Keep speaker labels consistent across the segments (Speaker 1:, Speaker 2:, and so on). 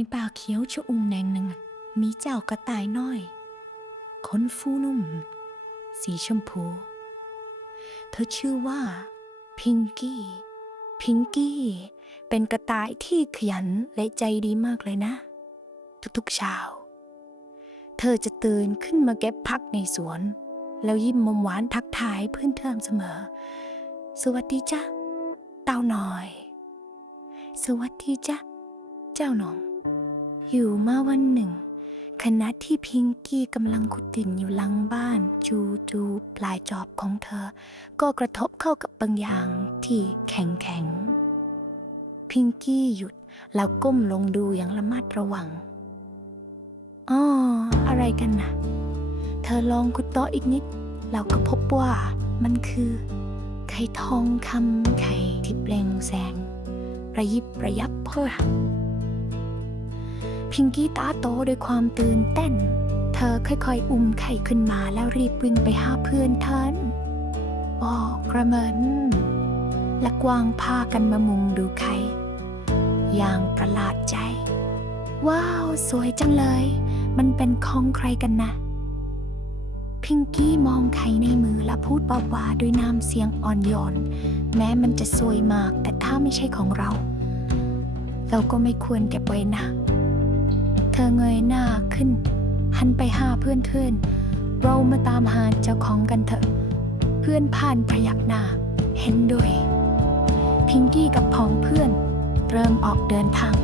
Speaker 1: ในป่าเขียวชะอุ่มแดงหนึ่ง มีเจ้ากระต่ายน้อย ขนฟูนุ่ม สีชมพู เธอชื่อว่าพิงกี้ พิงกี้ เป็นกระต่ายที่ขยันและใจดีมากเลยนะ ทุกๆเช้า เธอจะตื่นขึ้นมาเก็บผักในสวน แล้วยิ้มมุมหวานทักทายเพื่อนเทอมเสมอ สวัสดีจ้ะ เต้าหน่อย สวัสดีจ้ะ เจ้าหนอง อยู่มาวันหนึ่ง ขณะที่พิงกี้กำลังขุดดินอยู่หลังบ้าน จูจูปลายจอบของเธอ ก็กระทบเข้ากับบางอย่างที่แข็งแข็ง พิงกี้หยุดแล้วก้มลงดูอย่างระมัดระวังอ๋ออะไรกันนะเธอลองขุดต่ออีกนิดแล้วก็พบว่ามันคือ ไข่ทองคำไข่ที่เปล่งแสง ระยิบระยับเพื่อ พิงกี้ตาโตด้วยความตื่นเต้น เธอค่อยๆ อุ้มไข่ขึ้นมาแล้วรีบวิ่งไปหาเพื่อนทันบอกกระเหมินและกวางพากันมามุงดูไข่ อย่างประหลาดใจ ว้าว สวยจังเลย มันเป็นของใครกันนะ พิงกี้มองไข่ในมือและพูดเบาๆด้วยน้ำเสียงอ่อนโยน แม้มันจะสวยมากแต่ถ้าไม่ใช่ของเรา เราก็ไม่ควรเก็บไว้นะ ธอเงยหน้าขึ้น หันไปหาเพื่อนเพื่อนเรามาตามหาเจ้าของกันเถอะ เพื่อนผ่านพยักหน้า เห็นด้วย พิงกี้กับพ้องเพื่อน เริ่มออกเดินทาง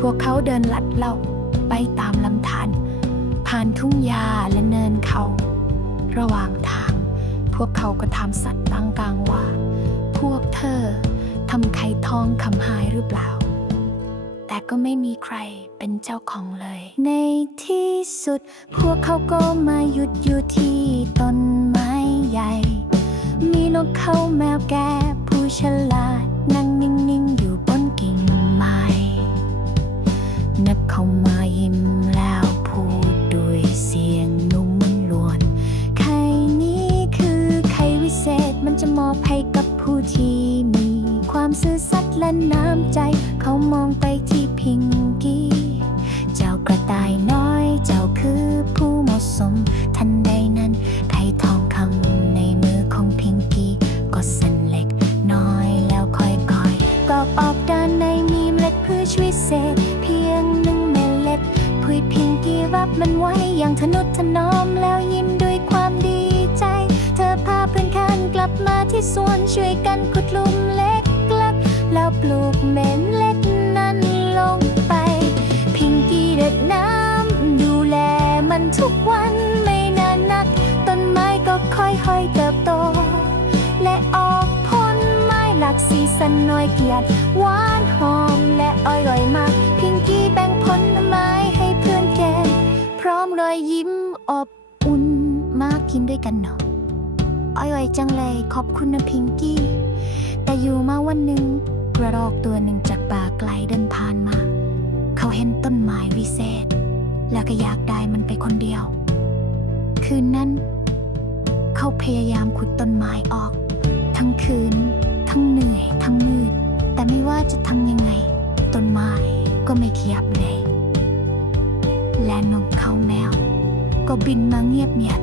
Speaker 1: พวกเขาเดินลัดเลาไปตามลำธารผ่านทุ่งหญ้าและเนินเขา ระหว่างทาง พวกเขาก็ถามสัตว์ต่างกลางว่า พวกเธอทำไข่ทองคำหายหรือเปล่า แต่ก็ไม่มีใครเป็นเจ้าของเลย ในที่สุด พวกเขาก็มาหยุดอยู่ที่ต้นไม้ใหญ่ มีนกเขาแมวแก่ผู้ฉลาด นั่งนิ่งๆอยู่บนกิ่งไม้นึกเขามายิ้มแล้วพูดด้วยเสียงนุ่มนวลไข่นี้คือไข่วิเศษมันจะมอบให้กับผู้ที่ ความซื่อสัตย์และน้ำใจ เขามองไปที่พิงกี้ เจ้ากระต่ายน้อย เจ้าคือผู้เหมาะสม ทันใดนั้นไข่ทองคำในมือของพิงกี้ก็สั่นเล็กน้อยแล้วค่อยๆกรอกออกด้านในมีเมล็ดพืชวิเศษ เพียงหนึ่งเมล็ดพุยพิงกี้รับมันไว้อย่างทนุถนอมแล้วยิ้มด้วยความดีใจ เธอพาเพื่อนข้างกลับมาที่สวนช่วยกันขุดลุมเล็ก แล้วปลูกเม็ดเล็ดนั้นลงไป พิงกี้เด็ดน้ำดูแลมันทุกวันไม่นานนัก ต้นไม้ก็ค่อยๆเติบโต และออกผลไม้หลากสีสันน้อยเกียดหวานหอมและอร่อยมาก พิงกี้แบ่งผลไม้ให้เพื่อนแกพร้อมรอยยิ้มอบอุ่นมากินด้วยกันเนาะอร่อยจังเลยขอบคุณนะพิงกี้ แต่อยู่มาวันหนึ่ง ระรอกตัวหนึ่งจากป่าไกลเดินผ่านมา เขาเห็นต้นไม้วิเศษ แล้วก็อยากได้มันไปคนเดียว คืนนั้น เขาพยายามขุดต้นไม้ออก ทั้งคืน ทั้งเหนื่อย ทั้งมืด แต่ไม่ว่าจะทำยังไง ต้นไม้ก็ไม่ขยับเลย และนกเขาแมว ก็บินมาเงียบเงียบ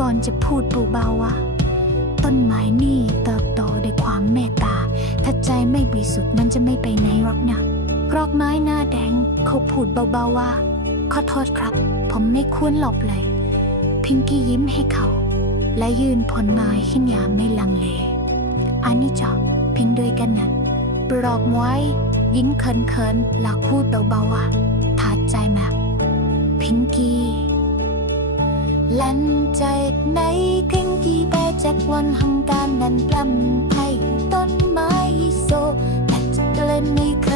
Speaker 1: ก่อนจะพูดเบาๆว่า สุทธิ์มันจะไม่ไปไหนหรอกนะกรอกไม้หน้าแดงเขาพูดเบาๆว่า ขอโทษครับ ผมไม่ควรหลบเลย พิงกี้ยิ้มให้เขา และยืนผลไม้ขึ้นอย่างไม่ลังเล อันนี้จ้ะพิงด้วยกันนั้นปลอกไว้ ยิ้มเขินๆหลักพูดเบาๆว่าถาดใจมาก พิงกี้ลันใจในพิงกี้แปจากวันทำการดันปล้ำให้ต้นไม้โซ แต่จ